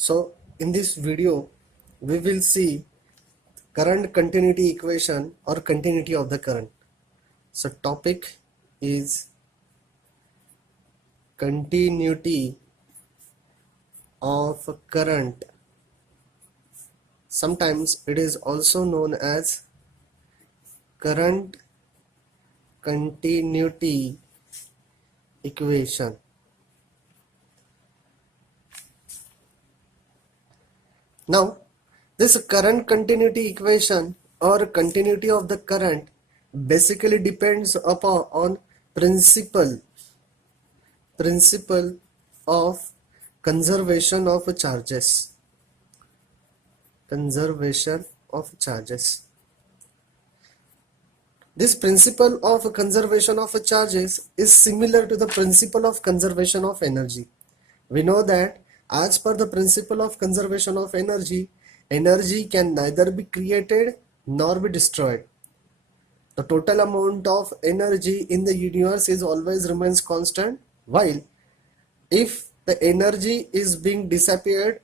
So in this video we will see current continuity equation or continuity of the current. So topic is continuity of current. Sometimes it is also known as current continuity equation. Now this current continuity equation or continuity of the current basically depends upon on principle of conservation of charges. Conservation of charges. This principle of conservation of charges is similar to the principle of conservation of energy. We know that as per the principle of conservation of energy, energy can neither be created nor be destroyed. The total amount of energy in the universe is always remains constant, while if the energy is being disappeared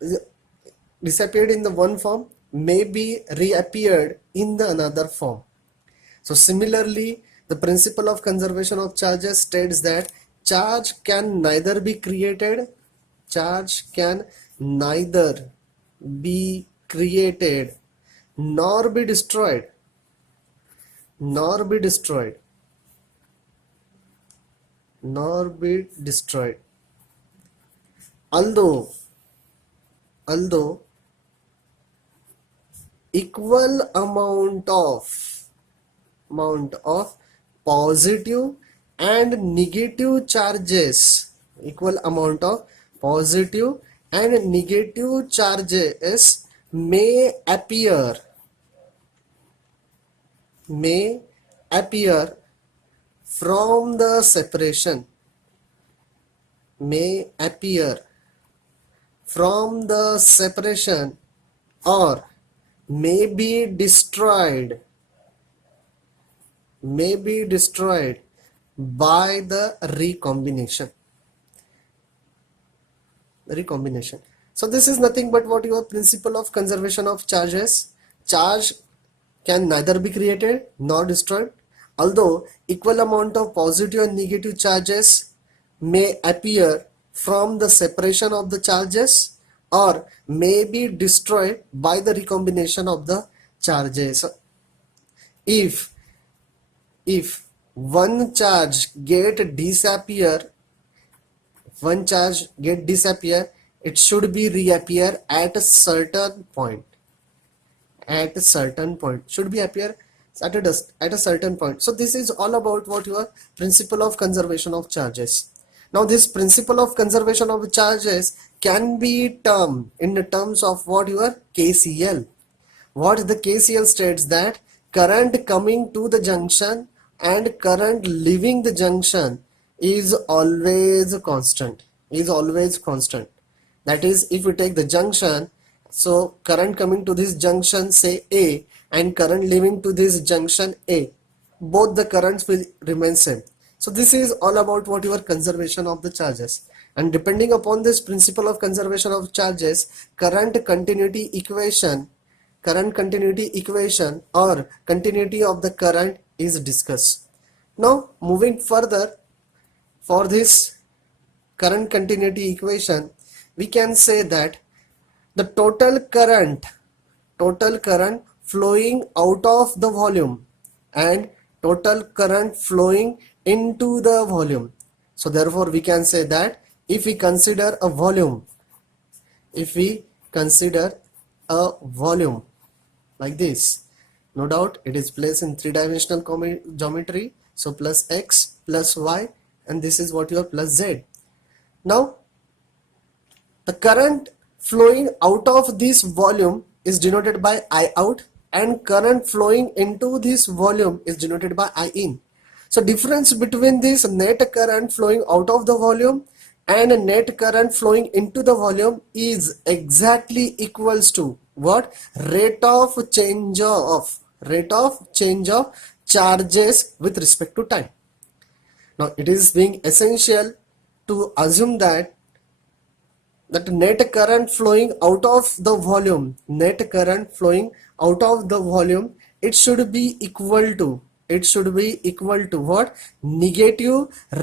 in the one form, may be reappeared in the another form. So similarly, the principle of conservation of charges states that charge can neither be created nor be destroyed although equal amount of positive and negative charges may appear from the separation or may be destroyed by the recombination. So this is nothing but what your principle of conservation of charges. Charge can neither be created nor destroyed, although equal amount of positive and negative charges may appear from the separation of the charges or may be destroyed by the recombination of the charges. If one charge get disappear, it should be reappear at a certain point. Should be appear at a certain point. So this is all about what your principle of conservation of charges. Now this principle of conservation of charges can be termed in the terms of what your KCL. What the KCL states that current coming to the junction and current leaving the junction is always constant. That is, if we take the junction, so current coming to this junction say A and current leaving to this junction A, both the currents will remain same. So this is all about what your conservation of the charges, and depending upon this principle of conservation of charges, current continuity equation or continuity of the current is discussed. Now moving further, for this current continuity equation, we can say that the total current flowing out of the volume and total current flowing into the volume. So therefore we can say that if we consider a volume like this, no doubt it is placed in three-dimensional geometry, so plus x plus y, and this is what your plus z. Now the current flowing out of this volume is denoted by I out, and current flowing into this volume is denoted by I in. So difference between this net current flowing out of the volume and net current flowing into the volume is exactly equals to what? Rate of change of charges with respect to time. Now it is being essential to assume that that net current flowing out of the volume, net current flowing out of the volume, it should be equal to, it should be equal to what? Negative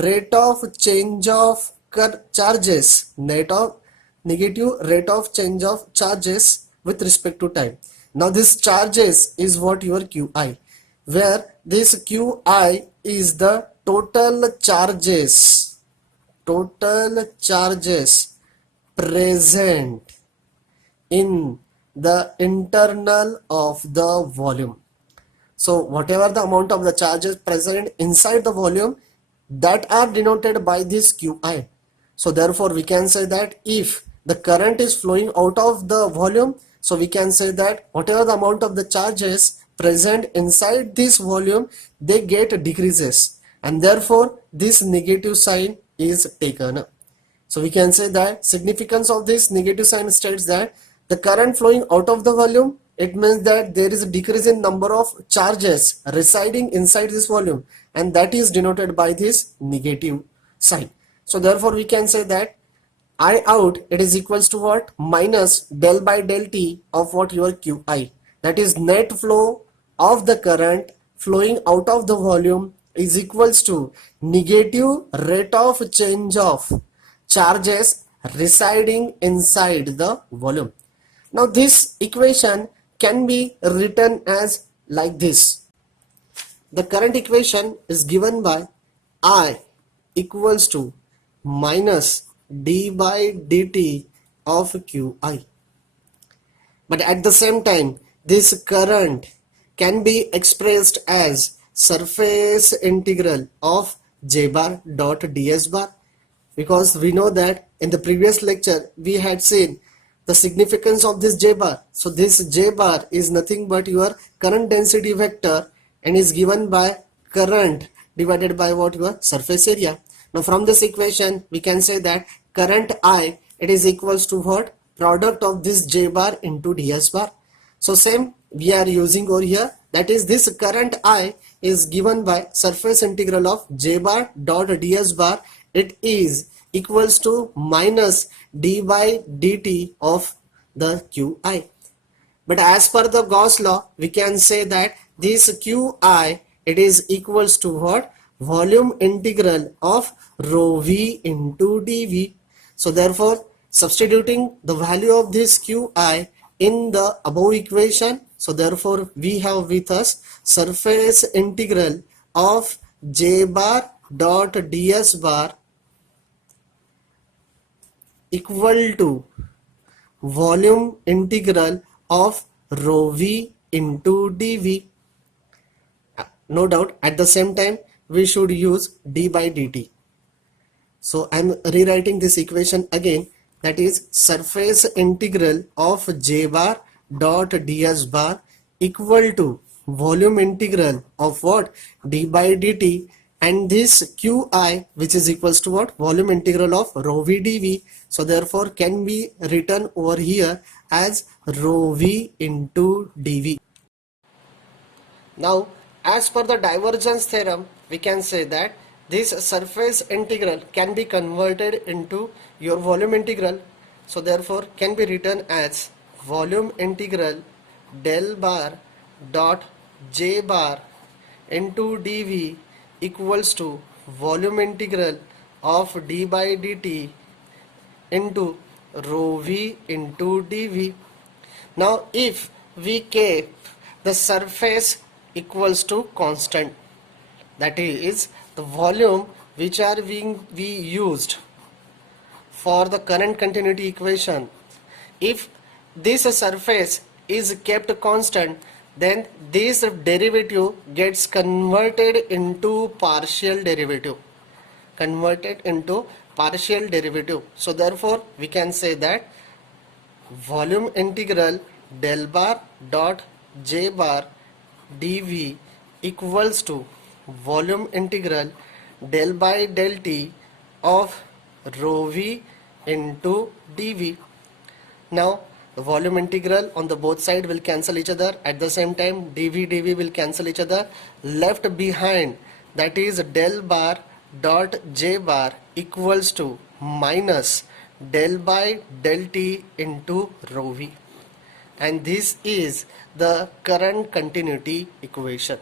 rate of change of charges, negative rate of change of charges with respect to time. Now this charges is what? Your qi, where this qi is the total charges present in the internal of the volume. So whatever the amount of the charges present inside the volume, that are denoted by this qi. So therefore we can say that if the current is flowing out of the volume, so we can say that whatever the amount of the charges present inside this volume, they get decreases, and therefore this negative sign is taken. So we can say that significance of this negative sign states that the current flowing out of the volume, it means that there is a decrease in number of charges residing inside this volume, and that is denoted by this negative sign. So therefore we can say that I out, it is equals to what? Minus del by del t of what? Your qi, that is net flow of the current flowing out of the volume is equals to negative rate of change of charges residing inside the volume. Now this equation can be written as like this. The current equation is given by I equals to minus d by dt of qi. But at the same time, this current can be expressed as surface integral of j bar dot ds bar, because we know that in the previous lecture we had seen the significance of this j bar. So this j bar is nothing but your current density vector and is given by current divided by what? Your surface area. Now from this equation we can say that current I, it is equals to what? Product of this j bar into ds bar. So same we are using over here, that is this current I is given by surface integral of j bar dot ds bar, it is equals to minus d by dt of the qi. But as per the Gauss law, we can say that this qi, it is equals to what? Volume integral of rho v into dv. So therefore substituting the value of this qi in the above equation, so therefore we have with us surface integral of j bar dot ds bar equal to volume integral of rho v into dv. No doubt at the same time we should use d by dt. So I am rewriting this equation again, that is surface integral of j bar dot ds bar equal to volume integral of what? D by dt, and this qi which is equals to what? Volume integral of rho v dv. So therefore can be written over here as rho v into dv. Now as per the divergence theorem, we can say that this surface integral can be converted into your volume integral. So therefore can be written as volume integral del bar dot j bar into dv equals to volume integral of d by dt into rho v into dv. Now if we keep the surface equals to constant, that is the volume which are being we used for the current continuity equation, if this surface is kept constant, then this derivative gets converted into partial derivative, so therefore we can say that volume integral del bar dot j bar dv equals to volume integral del by del t of rho v into dv. Now the volume integral on the both side will cancel each other, at the same time dv will cancel each other, left behind that is del bar dot j bar equals to minus del by del T into rho V, and this is the current continuity equation.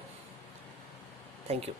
Thank you.